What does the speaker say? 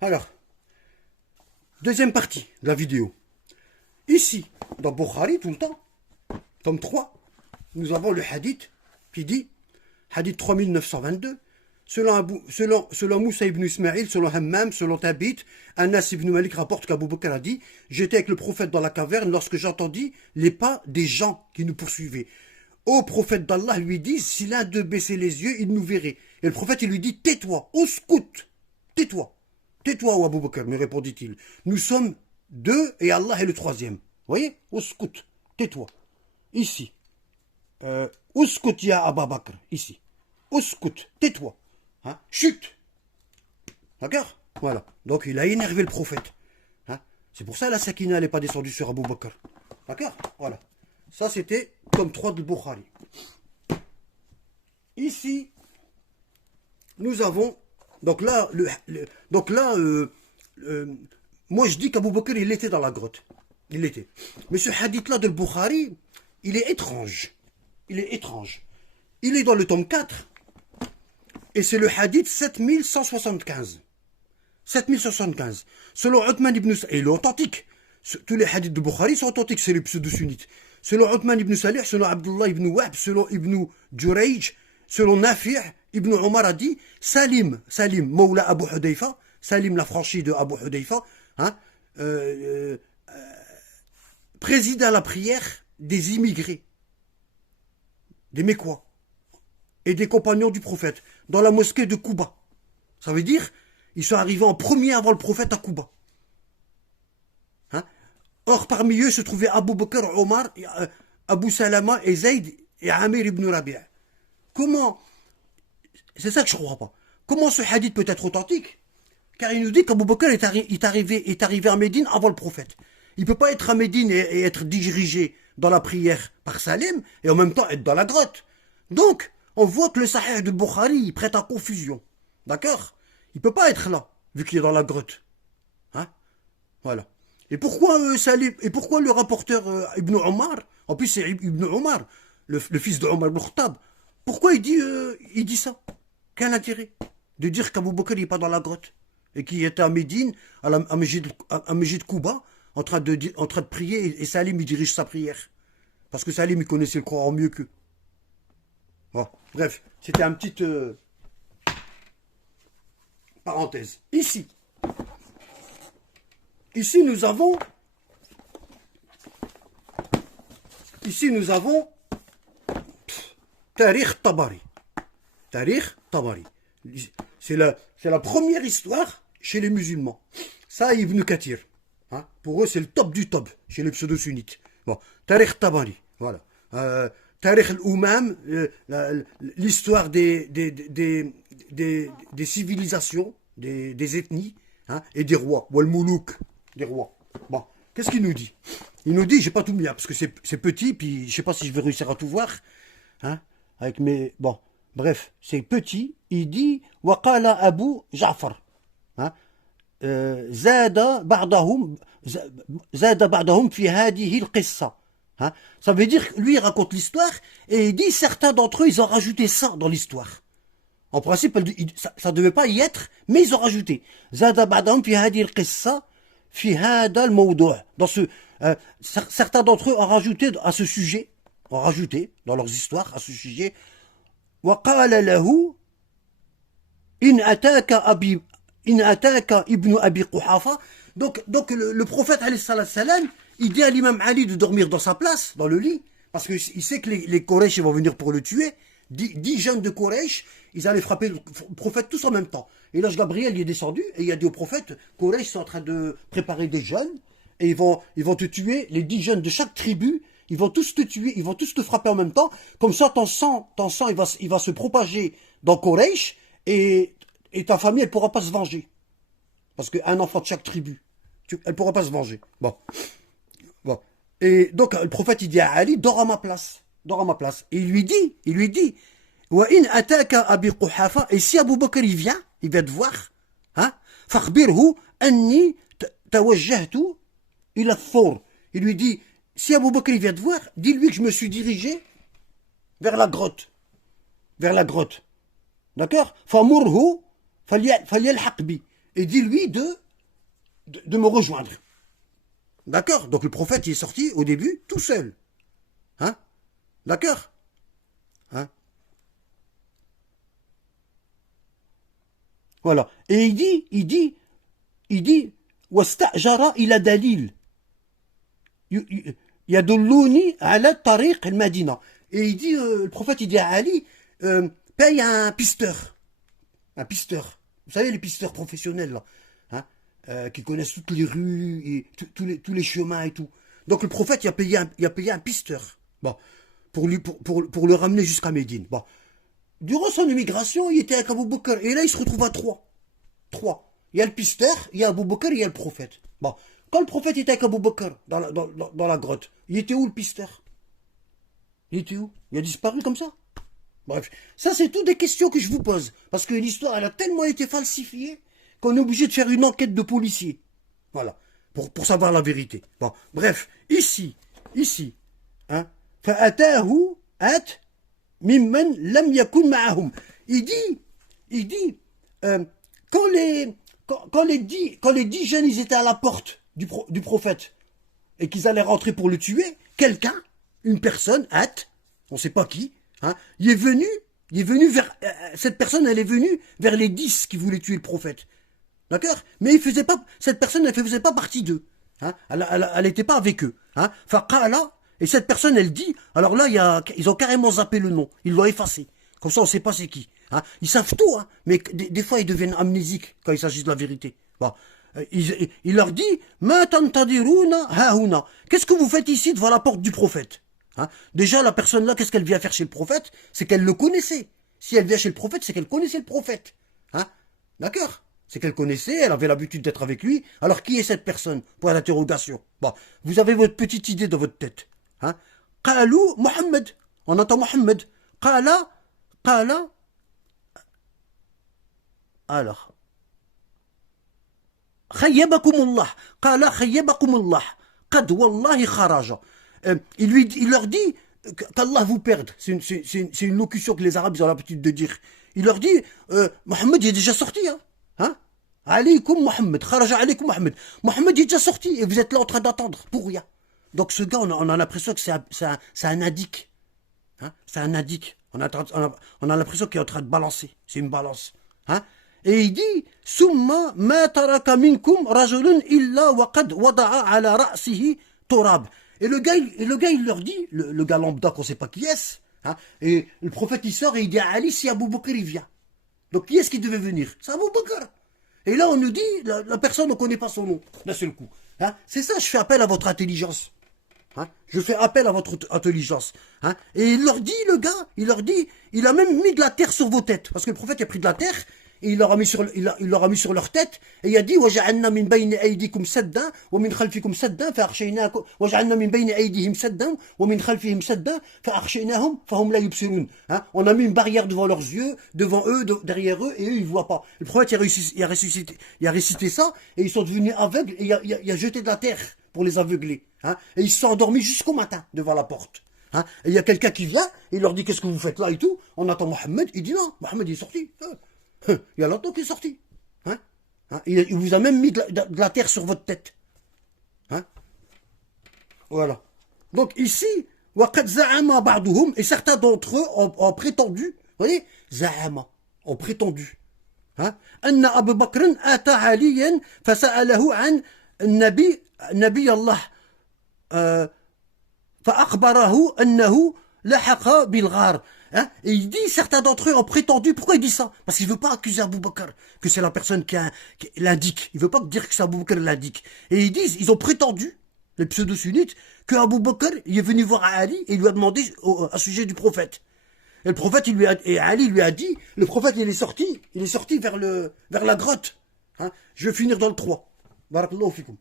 Alors, deuxième partie de la vidéo. Ici, dans Bukhari, tout le temps, tome 3, nous avons le hadith qui dit, hadith 3922, selon Moussa ibn Ismaïl, selon Hammam, selon Tabit, Anas ibn Malik rapporte qu'Abu Bakr a dit, j'étais avec le prophète dans la caverne lorsque j'entendis les pas des gens qui nous poursuivaient. Ô prophète d'Allah lui dit, si l'un d'eux baissait les yeux, il nous verrait. Et le prophète il lui dit, tais-toi, ouscout, tais-toi. Tais-toi, Abu Bakr, me répondit-il. Nous sommes deux et Allah est le troisième. Vous voyez, ouscout, tais-toi. Ici. Ouscout ya Abu Bakr, ici. Ouscout, tais-toi. Hein? Chute. D'accord? Voilà. Donc il a énervé le prophète. Hein? C'est pour ça la sakina n'est pas descendue sur Abu Bakr. D'accord? Voilà. Ça c'était tome 3 de Bukhari. Ici, nous avons... Donc là, moi je dis qu'Abu Bakr il était dans la grotte. Il était. Mais ce hadith-là de Bukhari, il est étrange. Il est étrange. Il est dans le tome 4. Et c'est le hadith 7175. 7075. Selon Uthman ibn Salih, et il est authentique. Tous les hadiths de Bukhari sont authentiques, c'est les pseudo-sunnites. Selon Uthman ibn Salih, selon Abdullah ibn Wahb, selon Ibn Jurayj, selon Nafi' ibn Omar a dit, Salim, Mawla Abu Hudayfa, Salim l'affranchi de Abu Hudayfa, hein, préside à la prière des immigrés, des Mécois et des compagnons du prophète dans la mosquée de Kouba. Ça veut dire, ils sont arrivés en premier avant le prophète à Kouba. Hein? Or, parmi eux se trouvaient Abu Bakr, Omar, Abu Salama et Zayd et Amir ibn Rabi'a. Comment, c'est ça que je ne crois pas, comment ce hadith peut être authentique? Car il nous dit qu'Abu Bakr est arrivé à Médine avant le prophète. Il ne peut pas être à Médine et être dirigé dans la prière par Salim et en même temps être dans la grotte. Donc, on voit que le Sahih de Bukhari il prête à confusion. D'accord? Il ne peut pas être là, vu qu'il est dans la grotte. Hein? Voilà. Et pourquoi Salim, et pourquoi le rapporteur Ibn Omar, en plus c'est Ibn Omar, le fils de Omar ibn Khattab, pourquoi il dit ça? Quel intérêt de dire qu'Abu Bakr n'est pas dans la grotte et qu'il était à Médine, à Mejid Kouba, en train de prier et Salim il dirige sa prière. Parce que Salim il connaissait le Coran mieux qu'eux. Bon, bref, c'était une petite parenthèse. Ici nous avons Tarikh Tabari. Tarikh Tabari. C'est la première histoire chez les musulmans. Ça, Ibn Kathir. Hein? Pour eux, c'est le top du top chez les pseudo-sunnites. Bon, Tarikh Tabari. Voilà. Tarikh al-Umam, l'histoire des civilisations, des ethnies, hein, et des rois. Wal Moulouk, des rois. Bon, qu'est-ce qu'il nous dit? Il nous dit, j'ai pas tout mis, parce que c'est petit, puis je sais pas si je vais réussir à tout voir. Hein, avec mes... Bon, bref, c'est petit. Il dit, Waqala Abu Ja'far. Hein, Zada ba'dahum fi hadihi al-qissa. Hein? Ça veut dire que lui il raconte l'histoire et il dit certains d'entre eux ils ont rajouté ça dans l'histoire. En principe ça devait pas y être, mais ils ont rajouté Zada ba'dahum fi hadi al-qissa fi hada al-mawdu'. Dans certains d'entre eux ont rajouté à ce sujet, ont rajouté dans leurs histoires à ce sujet wa qala lahu in ataka ibn Abi Quhafa. Donc le prophète alayhi salam il dit à l'imam Ali de dormir dans sa place, dans le lit, parce qu'il sait que les Quraysh vont venir pour le tuer. 10 jeunes de Quraysh, ils allaient frapper le prophète tous en même temps. Et là, Gabriel il est descendu et il a dit au prophète, Quraysh sont en train de préparer des jeunes et ils vont te tuer, les 10 jeunes de chaque tribu, ils vont tous te tuer, ils vont tous te frapper en même temps. Comme ça, ton sang il va se propager dans Quraysh et ta famille, elle ne pourra pas se venger. Parce qu'un enfant de chaque tribu, elle ne pourra pas se venger. Bon. Et donc, le prophète, il dit à Ali, dors à ma place. Dors à ma place. Et il lui dit, wa in ataka Abi Quhafa, et si Abu Bakr, il vient te voir, hein, fakhbirhu anni tawajjahtu ila thawr. Il lui dit, si Abu Bakr, il vient te voir, dis-lui que je me suis dirigé vers la grotte. Vers la grotte. D'accord? Famurhu falyalhaq bi. et dis-lui de me rejoindre. D'accord? Donc le prophète il est sorti au début tout seul. Hein? D'accord? Hein? Voilà. Et il dit, واستأجر إلى دليل يدلني على طريق المدينة. Et il dit, le prophète il dit à Ali, paye un pisteur. Un pisteur. Vous savez les pisteurs professionnels là, hein, qui connaissent toutes les rues, et tous les chemins et tout. Donc le prophète il a payé un pisteur. Bon, pour le ramener jusqu'à Médine. Bon. Durant son immigration, il était avec Abou Bakr. Et là, il se retrouve à trois. Il y a le pisteur, il y a Abou Bakr, il y a le prophète. Bon. Quand le prophète était avec Abou Bakr dans la grotte, il était où le pisteur? Il était où? Il a disparu comme ça? Bref. Ça, c'est toutes des questions que je vous pose. Parce que l'histoire, elle a tellement été falsifiée qu'on est obligé de faire une enquête de policier. Voilà. Pour savoir la vérité. Bon. Bref. Ici. Hein. فأتاه آت ممن لم يكن معهم. Il dit, quand les 10 jeunes ils étaient à la porte du prophète et qu'ils allaient rentrer pour le tuer, quelqu'un, une personne, At, on ne sait pas qui, hein, il est venu vers cette personne, elle est venue vers les 10 qui voulaient tuer le prophète, d'accord? Mais cette personne, elle faisait pas partie d'eux, hein, elle n'était pas avec eux, hein. Faqala. Et cette personne, elle dit, alors là, ils ont carrément zappé le nom, ils l'ont effacé. Comme ça, on ne sait pas c'est qui. Hein. Ils savent tout, hein, mais des fois, ils deviennent amnésiques quand il s'agit de la vérité. Bon. Il leur dit, Ma tantadiruna hauna. Qu'est-ce que vous faites ici devant la porte du prophète? Hein. Déjà, la personne là, qu'est-ce qu'elle vient faire chez le prophète? C'est qu'elle le connaissait. Si elle vient chez le prophète, c'est qu'elle connaissait le prophète. Hein. D'accord? C'est qu'elle connaissait, elle avait l'habitude d'être avec lui. Alors, qui est cette personne? Point d'interrogation. Bon, vous avez votre petite idée dans votre tête. Hein? Qalou Mohammed. On entend Mohammed. Qala. Alors. Khayyabakumullah. Qala khayyabakumullah. Qad wallahi kharaja. Il leur dit qu'Allah vous perde. C'est une locution que les Arabes ont l'habitude de dire. Il leur dit, Mohammed il est déjà sorti. Hein? Alaykum Mohammed. Kharaja alaykum Mohammed. Mohammed il est déjà sorti et vous êtes là en train d'attendre pour rien. Donc ce gars, on a l'impression que c'est un indique. Hein? C'est un indique. On a l'impression qu'il est en train de balancer. C'est une balance. Hein? Et il dit, Summa ma taraka minkum rajulun illa waqad wada'a ala ra'sihi turab. Et le gars, il leur dit, le gars lambda qu'on ne sait pas qui est, hein? Et le prophète il sort et il dit à Ali, si Abou Bakr il vient. Donc qui est-ce qui devait venir? C'est Abou Bakr. Et là on nous dit, la personne ne connaît pas son nom, d'un seul coup. Hein? C'est ça, je fais appel à votre intelligence. Hein? Je fais appel à votre intelligence. Hein? Et il leur dit, le gars, il a même mis de la terre sur vos têtes. Parce que le prophète a pris de la terre, et il leur a mis sur leur tête, et il a dit, وَجَعَلْنَا مِنْ بَيْنِ أَيْدِكُمْ سَدًّا وَمِنْ خَلْفِكُمْ سَدًّا فَأَغْشَيْنَاكُمْ وَجَعَلْنَا مِنْ بَيْنِ أَيْدِهِمْ سَدًّا وَمِنْ خَلْفِهِمْ سَدًّا فَأَغْشَيْنَاهُمْ فَهُمْ لَا يُبْصِرُونَ. Hein? On a mis une barrière devant leurs yeux, devant eux, derrière eux, et eux, ils ne voient pas. Le prophète, il a récité ça, et ils sont devenus aveugles, et il a jeté de la terre pour les aveugler. Hein? Et ils se sont endormis jusqu'au matin, devant la porte. Hein? Et il y a quelqu'un qui vient, et il leur dit, qu'est-ce que vous faites là et tout? On attend Mohammed, il dit non, Mohammed il est sorti. Il y a longtemps qu'il est sorti. Hein? Hein? Il vous a même mis de la terre sur votre tête. Hein? Voilà. Donc ici, وَقَدْ زَعَمَ بَعْضُهُمْ, et certains d'entre eux ont prétendu, vous voyez, زَعَمَ, ont prétendu, hein? أَنَّ أَبُ بَكْرٍ أَتَى عَلِيًّا فَسَأَلَهُ عَنْ نبي الله فأخبره أنه لحق بالغار. Hein? Et il dit, certains d'entre eux ont prétendu, pourquoi il dit ça? Parce qu'il ne veut pas accuser Abou Bakr, que c'est la personne qui l'indique. Il ne veut pas dire que c'est Abou Bakr l'indique. Et ils ont prétendu, les pseudo-sunnites, que Abou Bakr il est venu voir Ali et il lui a demandé à sujet du prophète. Et le prophète, et Ali lui a dit, le prophète il est sorti vers la grotte. Hein? Je vais finir dans le 3. Barakallahu fikum.